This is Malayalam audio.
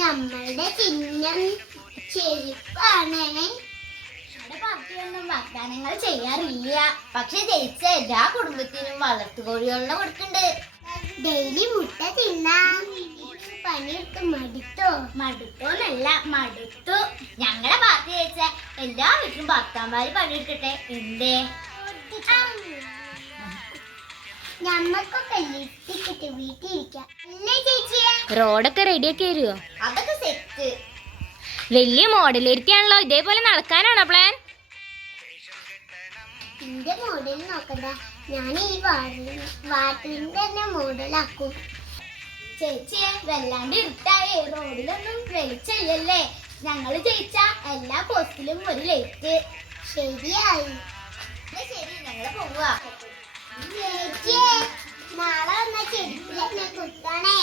നമ്മളുടെ ചിഹ്നം ചെരുപ്പാണ്. നമ്മുടെ പാർട്ടിയൊന്നും വാഗ്ദാനങ്ങൾ ചെയ്യാറില്ല. പക്ഷെ ജയിച്ച എല്ലാ കുടുംബത്തിനും വളർത്തുകോഴികളെ കൊടുക്കുന്നുണ്ട്. ഡെയിലി മുട്ട തിന്നാം. പണിയെടുത്ത് മടുത്തോ? മടുത്തോന്നല്ല മടുത്തു. ഞങ്ങളെ പാർട്ടി ജയിച്ച എല്ലാ വീട്ടിലും പാൽ പണിയെടുക്കട്ടെ. എന്തേ? ഞമ്മക്കൊക്കെ ലിറ്റിക്കിട്ട് വീട്ടിലിരിക്കാം. അല്ലേ ചേച്ചിയെ റോഡൊക്കെ റെഡിയാക്കി തരുമോ അതൊക്കെ സെറ്റ് വലിയ മോഡലിരിക്കാണല്ലോ ഇതേപോലെ നടക്കാനാണോ പ്ലാൻ എന്റെ മോഡൽ നോക്കണ്ട ഞാൻ ഈ വാട്ടിന്റെ വാട്ടിലിന്റെ തന്നെ മോഡലാക്കും ചേച്ചിയെ വല്ലാണ്ട് ഇരുട്ടായേ. റോഡിലൊന്നും വെളിച്ചല്ലേ ഞങ്ങൾ ജയിച്ച എല്ലാ പോസ്റ്റിലും ഒരു ലൈറ്റ് ശരിയായി. ശരി ഞങ്ങൾ പോവാ. ചേച്ചി നാളെ വന്ന ചേച്ചി കുത്താണേ കുത്തണേ.